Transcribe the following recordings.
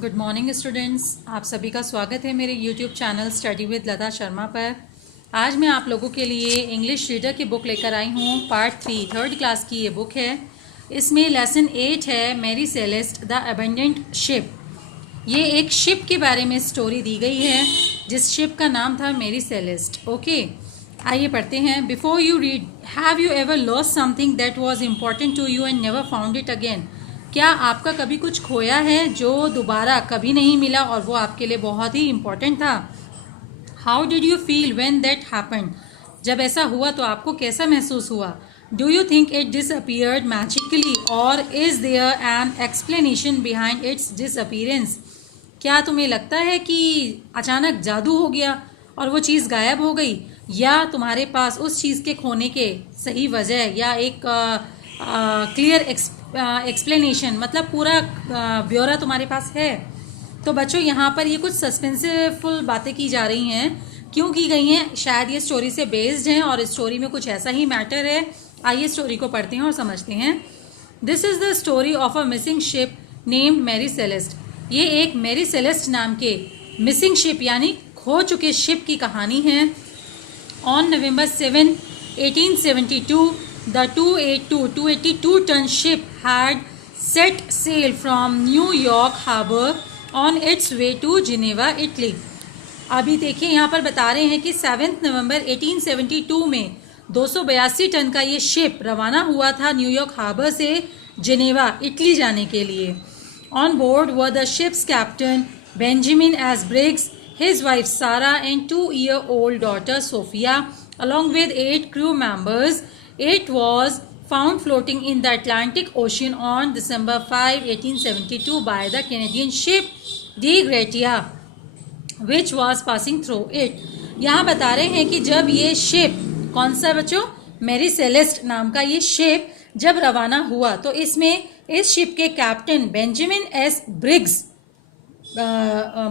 Good morning students, आप सभी का स्वागत है मेरे यूट्यूब चैनल स्टडी विद लता शर्मा पर। आज मैं आप लोगों के लिए इंग्लिश रीडर की बुक लेकर आई हूँ। पार्ट 3 थर्ड क्लास की ये बुक है। इसमें लेसन 8 है, Mary Celeste the abandoned ship. ये एक शिप के बारे में स्टोरी दी गई है जिस शिप का नाम था मैरी सेलेस्ट। ओके, आइए पढ़ते हैं। Before you read, have you ever lost something that was important to you and never found it again? क्या आपका कभी कुछ खोया है जो दोबारा कभी नहीं मिला और वो आपके लिए बहुत ही इम्पोर्टेंट था? How did you feel when that happened? जब ऐसा हुआ तो आपको कैसा महसूस हुआ? Do you think it disappeared magically और is there an explanation behind its disappearance? क्या तुम्हें लगता है कि अचानक जादू हो गया और वो चीज़ गायब हो गई, या तुम्हारे पास उस चीज़ के खोने के सही वजह या एक क्लियर एक्सप्लेनेशन, मतलब पूरा ब्यौरा तुम्हारे पास है? तो बच्चों, यहाँ पर ये कुछ सस्पेंसफुल बातें की जा रही हैं। क्यों की गई हैं? शायद ये स्टोरी से बेस्ड हैं और स्टोरी में कुछ ऐसा ही मैटर है। आइए स्टोरी को पढ़ते हैं और समझते हैं। This is the story of a missing ship named Mary Celeste. ये एक मैरी सेलेस्ट नाम के मिसिंग शिप यानी खो चुके शिप की कहानी है। On November 7, 1872, the 282-ton ship had set sail from New York Harbor on its way to Geneva, Italy. अभी देखिए, यहाँ पर बता रहे हैं कि 7 नवंबर 1872 में 282 टन का ये शिप रवाना हुआ था न्यूयॉर्क हार्बर से जेनेवा, इटली जाने के लिए। On board were the ships captain Benjamin S Briggs, his wife Sarah and 2-year-old daughter Sophia, along with 8 crew members. It was found floating in the Atlantic Ocean on December 5, 1872 by the Canadian ship De Gratia, which was passing through it. यहाँ बता रहे हैं कि जब ये ship, कौन सा बच्चों? मैरी सेलेस्ट नाम का ये शिप जब रवाना हुआ तो इसमें इस शिप के कैप्टन बेंजामिन एस ब्रिग्स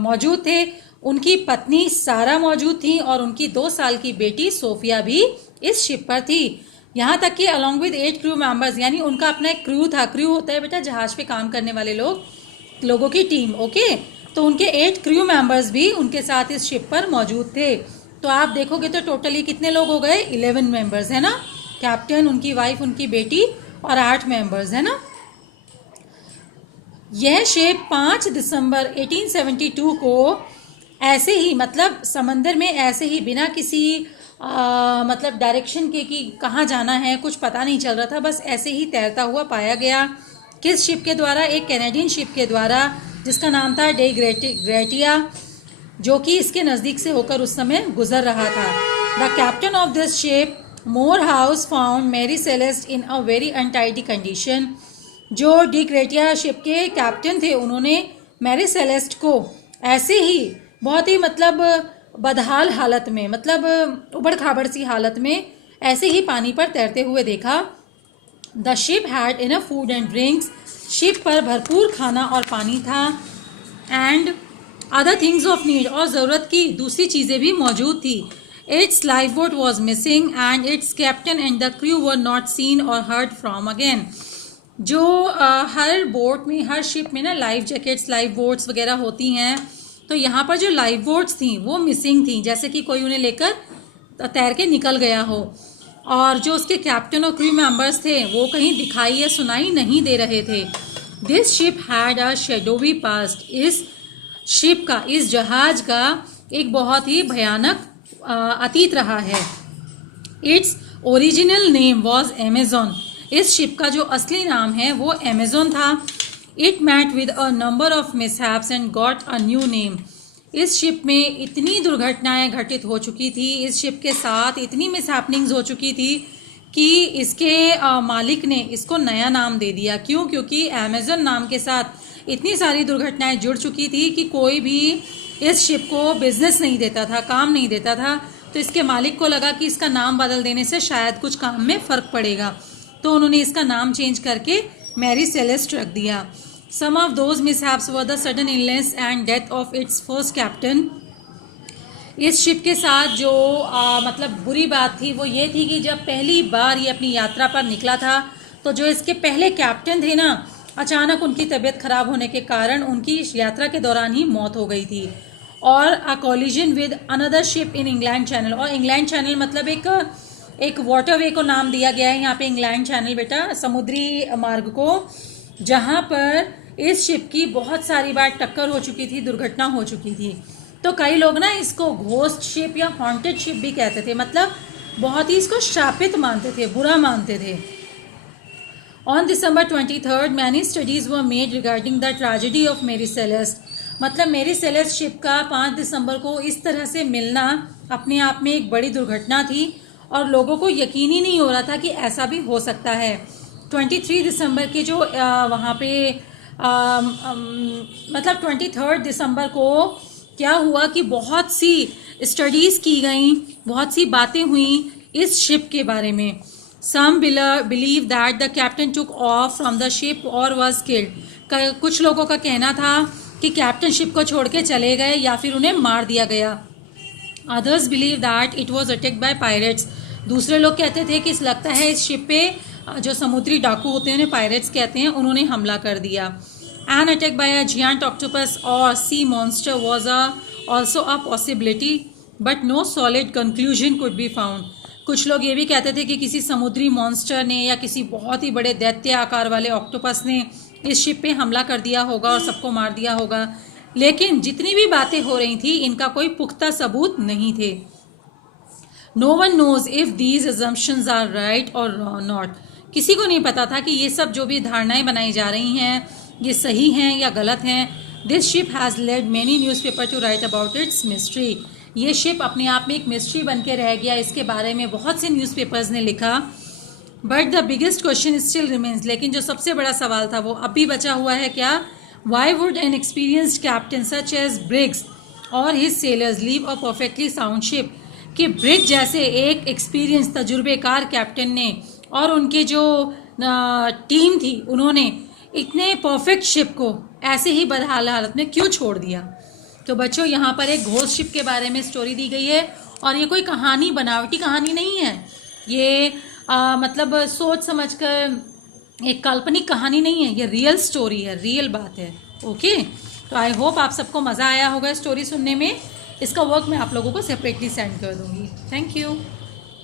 मौजूद थे, उनकी पत्नी सारा मौजूद थी और उनकी 2 साल की बेटी सोफिया भी इस शिप पर थी। यहाँ तक कि अलॉन्ग विद 8 क्रू मेंबर्स, यानी उनका अपना एक क्रू था। क्रू होता है बेटा जहाज पे काम करने वाले लोगों की टीम। ओके, तो उनके 8 क्रू मेंबर्स भी उनके साथ इस शिप पर मौजूद थे। तो आप देखोगे तो टोटली कितने लोग हो गए? 11 मेंबर्स, है ना? कैप्टन, उनकी वाइफ, उनकी बेटी और 8 मेंबर्स, है ना? यह शिप 5 दिसंबर 1872 को ऐसे ही, मतलब समंदर में ऐसे ही बिना किसी मतलब डायरेक्शन के कि कहाँ जाना है, कुछ पता नहीं चल रहा था, बस ऐसे ही तैरता हुआ पाया गया। किस शिप के द्वारा? एक कैनेडियन शिप के द्वारा जिसका नाम था डे ग्रेटिया, जो कि इसके नज़दीक से होकर उस समय गुजर रहा था। The captain of this ship Morehouse found Mary Celeste in a very untidy condition. जो डी ग्रेटिया शिप के कैप्टन थे, उन्होंने मैरी सेलेस्ट को ऐसे ही बहुत ही मतलब बदहाल हालत में, मतलब उबड़ खाबड़ सी हालत में ऐसे ही पानी पर तैरते हुए देखा। The ship had enough food and drinks. Ship पर भरपूर खाना और पानी था। And other things of need, और ज़रूरत की दूसरी चीज़ें भी मौजूद थी। It's life boat was missing and it's captain and the crew were not seen और हर्ड फ्रॉम अगेन। जो हर बोट में, हर शिप में ना लाइफ जैकेट्स, लाइफ बोट्स वगैरह होती हैं, तो यहाँ पर जो लाइफ बोट्स थी वो मिसिंग थी, जैसे कि कोई उन्हें लेकर तैर के निकल गया हो। और जो उसके कैप्टन और क्रू मेंबर्स थे वो कहीं दिखाई या सुनाई नहीं दे रहे थे। This ship had a shadowy past. इस शिप का, इस जहाज का एक बहुत ही भयानक अतीत रहा है। Its original name was Amazon. इस शिप का जो असली नाम है वो अमेजोन था। It met with a number of mishaps and got a new name. इस शिप में इतनी दुर्घटनाएं घटित हो चुकी थी, इस शिप के साथ इतनी मिसहैपनिंग्स हो चुकी थी कि इसके मालिक ने इसको नया नाम दे दिया। क्यों? क्योंकि अमेजन नाम के साथ इतनी सारी दुर्घटनाएं जुड़ चुकी थी कि कोई भी इस शिप को बिजनेस नहीं देता था, काम नहीं देता था। तो इसके मालिक को लगा कि इसका नाम बदल देने से शायद कुछ काम में फ़र्क पड़ेगा, तो उन्होंने इसका नाम चेंज करके मैरी सेलेस्ट रख दिया। Some of those mishaps were the sudden illness and death of its first captain. इस शिप के साथ जो मतलब बुरी बात थी वो ये थी कि जब पहली बार ये अपनी यात्रा पर निकला था तो जो इसके पहले कैप्टन थे ना, अचानक उनकी तबीयत खराब होने के कारण उनकी इस यात्रा के दौरान ही मौत हो गई थी। और a collision with another ship in England channel, और इंग्लैंड चैनल मतलब एक वाटरवे को नाम दिया गया है यहाँ पे, इंग्लैंड चैनल बेटा, समुद्री मार्ग को, जहाँ पर इस शिप की बहुत सारी बार टक्कर हो चुकी थी, दुर्घटना हो चुकी थी। तो कई लोग ना इसको घोस्ट शिप या हॉन्टेड शिप भी कहते थे, मतलब बहुत ही इसको शापित मानते थे, बुरा मानते थे। On December 23rd, many studies were made regarding the tragedy of Mary Celeste. मतलब मेरी सेलेस्ट शिप का 5 दिसंबर को इस तरह से मिलना अपने आप में एक बड़ी दुर्घटना थी और लोगों को यकीन ही नहीं हो रहा था कि ऐसा भी हो सकता है। 23 दिसंबर के जो वहाँ पे मतलब 23 दिसंबर को क्या हुआ कि बहुत सी स्टडीज़ की गई, बहुत सी बातें हुई इस शिप के बारे में। Some believe that the captain took off from the ship or was killed. कुछ लोगों का कहना था कि कैप्टन शिप को छोड़ के चले गए या फिर उन्हें मार दिया गया। Others believe that it was attacked by pirates. दूसरे लोग कहते थे कि लगता है इस शिप पे जो समुद्री डाकू होते हैं उन्हें पायरेट्स कहते हैं, उन्होंने हमला कर दिया। An attack by a giant octopus or sea monster was also a possibility, but no solid conclusion could be found. कुछ लोग ये भी कहते थे कि किसी समुद्री मॉन्स्टर ने या किसी बहुत ही बड़े दैत्य आकार वाले ऑक्टोपस ने इस शिप पे हमला कर दिया होगा और सबको मार दिया होगा, लेकिन जितनी भी बातें हो रही थी इनका कोई पुख्ता सबूत नहीं थे। No one knows if these assumptions are right or not. किसी को नहीं पता था कि ये सब जो भी धारणाएं बनाई जा रही हैं ये सही हैं या गलत हैं। This ship has led many newspaper to write about its mystery. ये शिप अपने आप में एक मिस्ट्री बन के रह गया, इसके बारे में बहुत से न्यूज़पेपर्स ने लिखा। But the biggest question still remains, लेकिन जो सबसे बड़ा सवाल था वो अब भी बचा हुआ है। क्या? Why would an experienced captain such as Briggs और his sailors leave a perfectly sound ship? कि ब्रिग्स जैसे एक एक्सपीरियंस तजुर्बेकार कैप्टन ने और उनके जो टीम थी उन्होंने इतने परफेक्ट शिप को ऐसे ही बदहाल हालत में क्यों छोड़ दिया? तो बच्चों यहाँ पर एक घोस्ट शिप के बारे में स्टोरी दी गई है और ये कोई कहानी, बनावटी कहानी नहीं है, ये मतलब सोच समझकर एक काल्पनिक कहानी नहीं है, ये रियल स्टोरी है, रियल बात है। ओके, तो आई होप आप सबको मज़ा आया होगा स्टोरी सुनने में। इसका वर्क मैं आप लोगों को सेपरेटली सेंड कर दूँगी। Thank you.